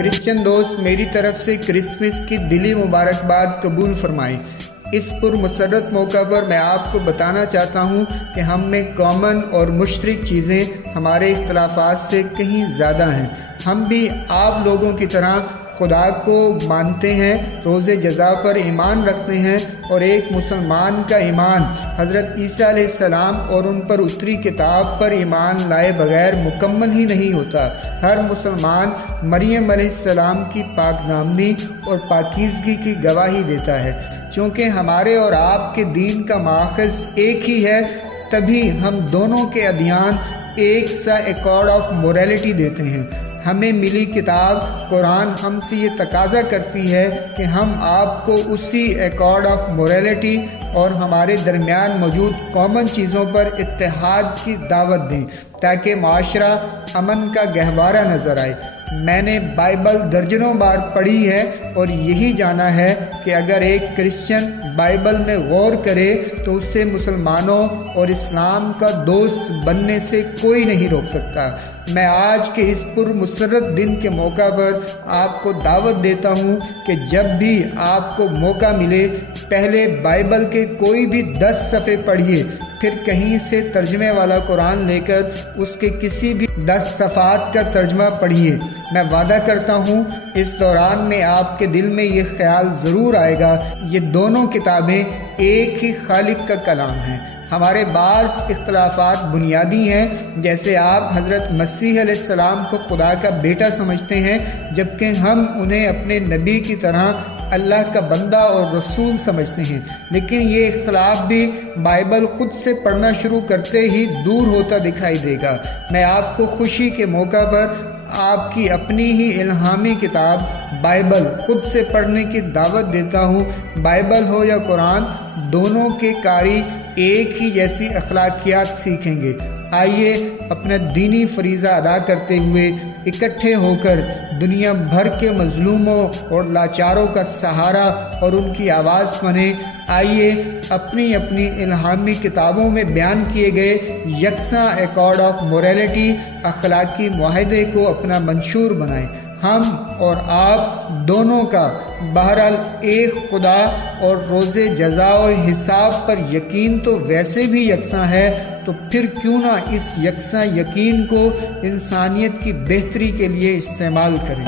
Christian दोस्त मेरी तरफ से क्रिसमस की दिली मुबारकबाद कबूल फरमाएं। इस पुरमसरत मौका पर मैं आपको बताना चाहता हूँ कि हम में कॉमन और मुश्तरक चीज़ें हमारे इख्तलाफात से कहीं ज़्यादा हैं। हम भी आप लोगों की तरह खुदा को मानते हैं, रोज़े जज़ा पर ईमान रखते हैं और एक मुसलमान का ईमान हज़रत ईसा अलैहिस्सलाम और उन पर उतरी किताब पर ईमान लाए बगैर मुकम्मल ही नहीं होता। हर मुसलमान मरियम अलैहिस्सलाम की पाकदामनी और पाकीज़गी की गवाही देता है। चूँकि हमारे और आपके दीन का माखज़ एक ही है, तभी हम दोनों के अदियान एक सा एकॉर्ड ऑफ मोरालिटी देते हैं। हमें मिली किताब कुरान हमसे ये तकाज़ा करती है कि हम आपको उसी एकॉर्ड ऑफ मोरालिटी और हमारे दरमियान मौजूद कॉमन चीज़ों पर इत्तेहाद की दावत दें ताकि माशरा अमन का गहवारा नज़र आए। मैंने बाइबल दर्जनों बार पढ़ी है और यही जाना है कि अगर एक क्रिश्चियन बाइबल में गौर करे तो उसे मुसलमानों और इस्लाम का दोस्त बनने से कोई नहीं रोक सकता। मैं आज के इस पुरमसरत दिन के मौका पर आपको दावत देता हूँ कि जब भी आपको मौका मिले पहले बाइबल के कोई भी 10 सफ़े पढ़िए, फिर कहीं से तर्जमे वाला कुरान लेकर उसके किसी भी 10 सफ़ात का तर्जमा पढ़िए। मैं वादा करता हूँ इस दौरान में आपके दिल में ये ख्याल ज़रूर आएगा, ये दोनों किताबें एक ही खालिक का कलाम हैं। हमारे बाज़ इख्तलाफात बुनियादी हैं, जैसे आप हज़रत मसीह अलैहिस्सलाम को खुदा का बेटा समझते हैं जबकि हम उन्हें अपने नबी की तरह अल्लाह का बंदा और रसूल समझते हैं। लेकिन ये इख्तलाफ भी बाइबल ख़ुद से पढ़ना शुरू करते ही दूर होता दिखाई देगा। मैं आपको खुशी के मौका पर आपकी अपनी ही इल्हामी किताब बाइबल ख़ुद से पढ़ने की दावत देता हूँ। बाइबल हो या कुरान, दोनों के कारी एक ही जैसी अखलाकियात सीखेंगे। आइए अपना दीनी फरीज़ा अदा करते हुए इकट्ठे होकर दुनिया भर के मज़लूमों और लाचारों का सहारा और उनकी आवाज़ बने। आइए अपनी अपनी इल्हामी किताबों में बयान किए गए यकसा एकॉर्ड ऑफ मोरालिटी अखलाकी मुआहदे को अपना मंशूर बनाएं। हम और आप दोनों का बहरहाल एक खुदा और रोज़े जज़ा और हिसाब पर यकीन तो वैसे भी यकसा है, तो फिर क्यों ना इस यकसा यकीन को इंसानियत की बेहतरी के लिए इस्तेमाल करें।